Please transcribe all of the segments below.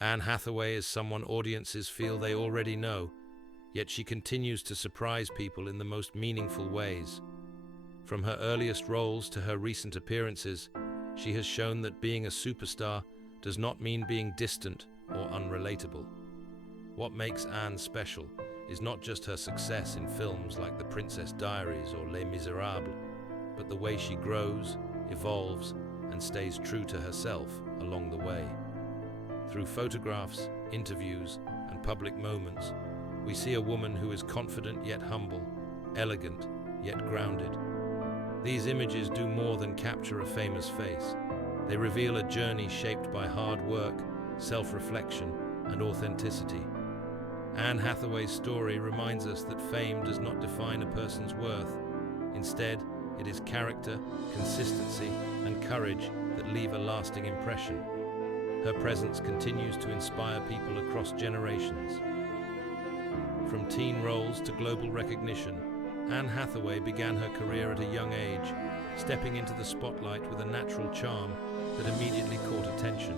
Anne Hathaway is someone audiences feel they already know, yet she continues to surprise people in the most meaningful ways. From her earliest roles to her recent appearances, she has shown that being a superstar does not mean being distant or unrelatable. What makes Anne special is not just her success in films like The Princess Diaries or Les Misérables, but the way she grows, evolves, and stays true to herself along the way. Through photographs, interviews, and public moments, we see a woman who is confident yet humble, elegant yet grounded. These images do more than capture a famous face. They reveal a journey shaped by hard work, self-reflection, and authenticity. Anne Hathaway's story reminds us that fame does not define a person's worth. Instead, it is character, consistency, and courage that leave a lasting impression. Her presence continues to inspire people across generations. From teen roles to global recognition, Anne Hathaway began her career at a young age, stepping into the spotlight with a natural charm that immediately caught attention.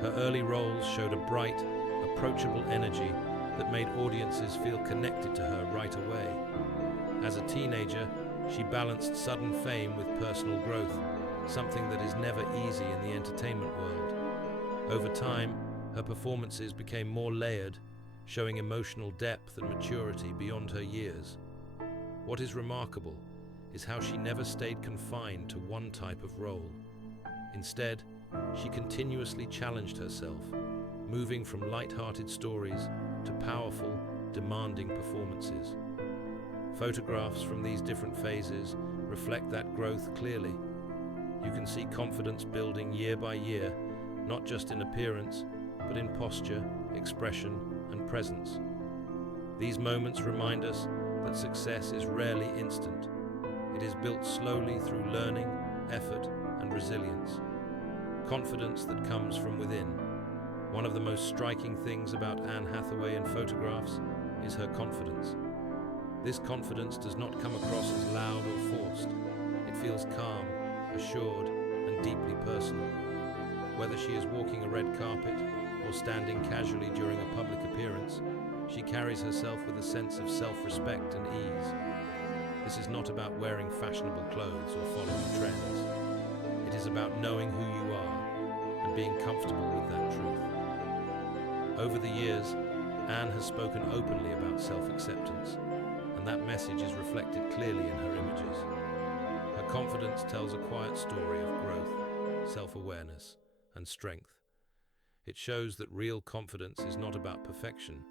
Her early roles showed a bright, approachable energy that made audiences feel connected to her right away. As a teenager, she balanced sudden fame with personal growth, something that is never easy in the entertainment world. Over time, her performances became more layered, showing emotional depth and maturity beyond her years. What is remarkable is how she never stayed confined to one type of role. Instead, she continuously challenged herself, moving from light-hearted stories to powerful, demanding performances. Photographs from these different phases reflect that growth clearly. You can see confidence building year by year, not just in appearance, but in posture, expression, and presence. These moments remind us that success is rarely instant. It is built slowly through learning, effort, and resilience. Confidence that comes from within. One of the most striking things about Anne Hathaway in photographs is her confidence. This confidence does not come across as loud or forced. It feels calm, assured, and deeply personal. Whether she is walking a red carpet or standing casually during a public appearance, she carries herself with a sense of self-respect and ease. This is not about wearing fashionable clothes or following trends. It is about knowing who you are and being comfortable with that truth. Over the years, Anne has spoken openly about self-acceptance, and that message is reflected clearly in her images. Her confidence tells a quiet story of growth, self-awareness, and strength. It shows that real confidence is not about perfection,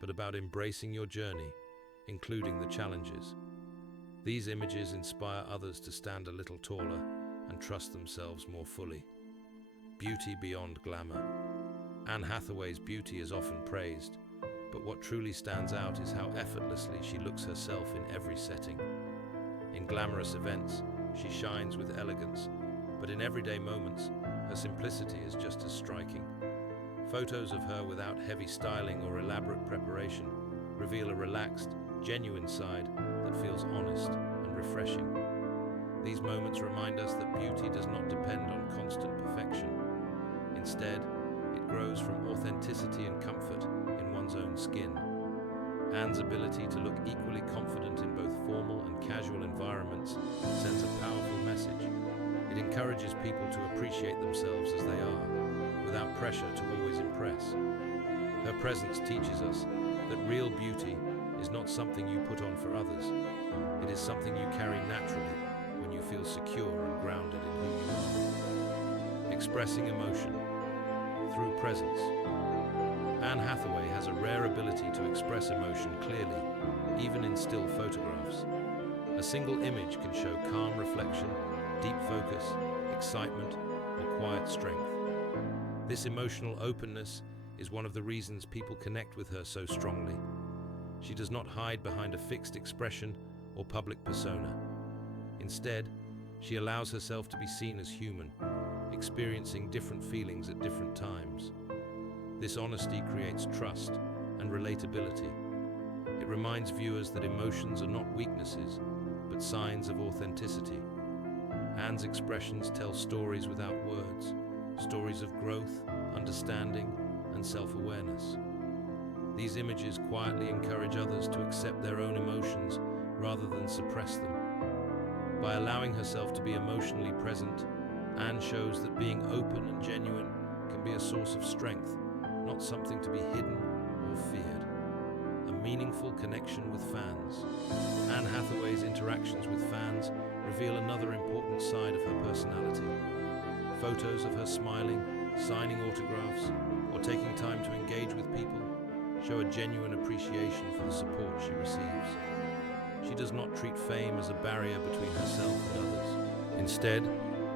but about embracing your journey, including the challenges. These images inspire others to stand a little taller and trust themselves more fully. Beauty beyond glamour. Anne Hathaway's beauty is often praised, but what truly stands out is how effortlessly she looks herself in every setting. In glamorous events, she shines with elegance, but in everyday moments, her simplicity is just as striking. Photos of her without heavy styling or elaborate preparation reveal a relaxed, genuine side that feels honest and refreshing. These moments remind us that beauty does not depend on constant perfection. Instead, it grows from authenticity and comfort in one's own skin. Anne's ability to look equally confident in both formal and casual environments sends a powerful message. It encourages people to appreciate themselves as they are, without pressure to always impress. Her presence teaches us that real beauty is not something you put on for others. It is something you carry naturally when you feel secure and grounded in who you are. Expressing emotion through presence. Anne Hathaway has a rare ability to express emotion clearly, even in still photographs. A single image can show calm reflection, deep focus, excitement, or quiet strength. This emotional openness is one of the reasons people connect with her so strongly. She does not hide behind a fixed expression or public persona. Instead, she allows herself to be seen as human, experiencing different feelings at different times. This honesty creates trust and relatability. It reminds viewers that emotions are not weaknesses, but signs of authenticity. Anne's expressions tell stories without words, stories of growth, understanding, and self-awareness. These images quietly encourage others to accept their own emotions rather than suppress them. By allowing herself to be emotionally present, Anne shows that being open and genuine can be a source of strength, not something to be hidden or feared. A meaningful connection with fans. Anne Hathaway's interactions with fans reveal another important side of her personality. Photos of her smiling, signing autographs, or taking time to engage with people show a genuine appreciation for the support she receives. She does not treat fame as a barrier between herself and others. Instead,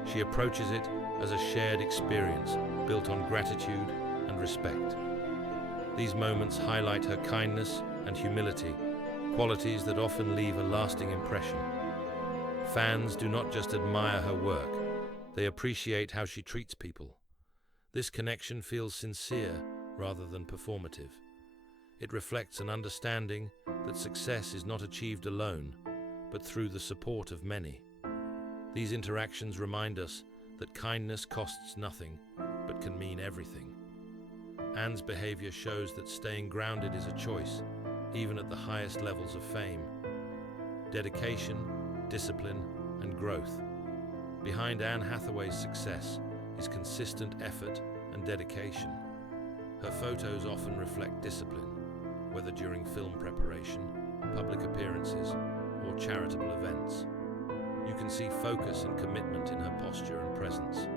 she approaches it as a shared experience built on gratitude and respect. These moments highlight her kindness and humility, qualities that often leave a lasting impression. Fans do not just admire her work, they appreciate how she treats people. This connection feels sincere rather than performative. It reflects an understanding that success is not achieved alone, but through the support of many. These interactions remind us that kindness costs nothing, but can mean everything. Anne's behavior shows that staying grounded is a choice, even at the highest levels of fame. Dedication, discipline, and growth. Behind Anne Hathaway's success is consistent effort and dedication. Her photos often reflect discipline, whether during film preparation, public appearances, or charitable events. You can see focus and commitment in her posture and presence.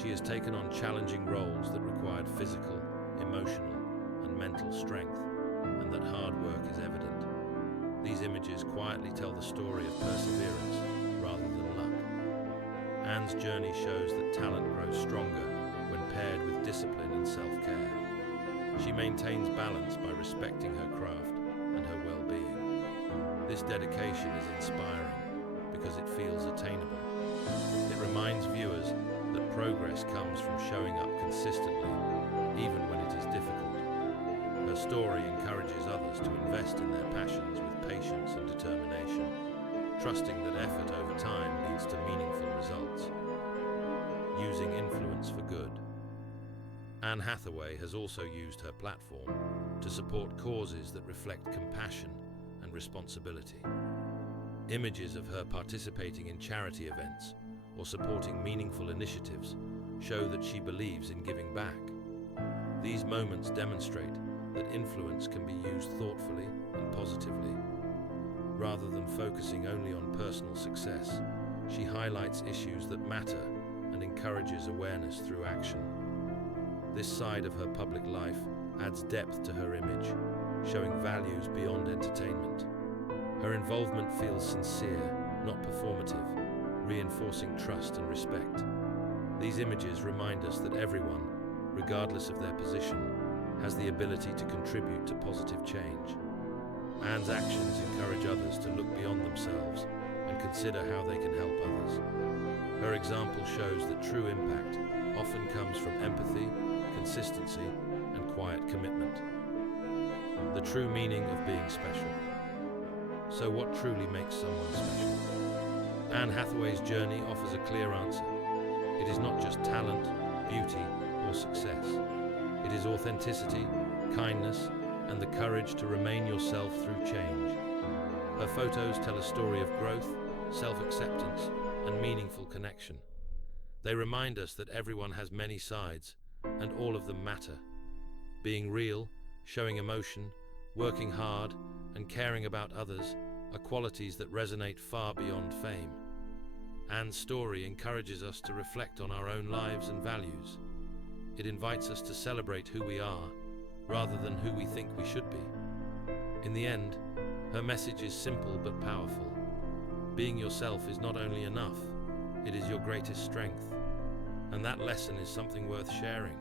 She has taken on challenging roles that required physical, emotional, and mental strength, and that hard work is evident. These images quietly tell the story of perseverance rather than luck. Anne's journey shows that talent grows stronger when paired with discipline and self-care. She maintains balance by respecting her craft and her well-being. This dedication is inspiring because it feels attainable. It reminds viewers that progress comes from showing up consistently, even when it is difficult. Her story encourages others to invest in their passions with patience and determination, trusting that effort over time leads to meaningful results. Using influence for good. Anne Hathaway has also used her platform to support causes that reflect compassion and responsibility. Images of her participating in charity events or supporting meaningful initiatives show that she believes in giving back. These moments demonstrate that influence can be used thoughtfully and positively. Rather than focusing only on personal success, she highlights issues that matter and encourages awareness through action. This side of her public life adds depth to her image, showing values beyond entertainment. Her involvement feels sincere, not performative, reinforcing trust and respect. These images remind us that everyone, regardless of their position, has the ability to contribute to positive change. Anne's actions encourage others to look beyond themselves and consider how they can help others. Her example shows that true impact often comes from empathy, consistency, and quiet commitment. The true meaning of being special. So what truly makes someone special? Anne Hathaway's journey offers a clear answer. It is not just talent, beauty, or success. It is authenticity, kindness, and the courage to remain yourself through change. Her photos tell a story of growth, self-acceptance, and meaningful connection. They remind us that everyone has many sides, and all of them matter. Being real, showing emotion, working hard, and caring about others are qualities that resonate far beyond fame. Anne's story encourages us to reflect on our own lives and values. It invites us to celebrate who we are, rather than who we think we should be. In the end, her message is simple but powerful. Being yourself is not only enough, it is your greatest strength. And that lesson is something worth sharing.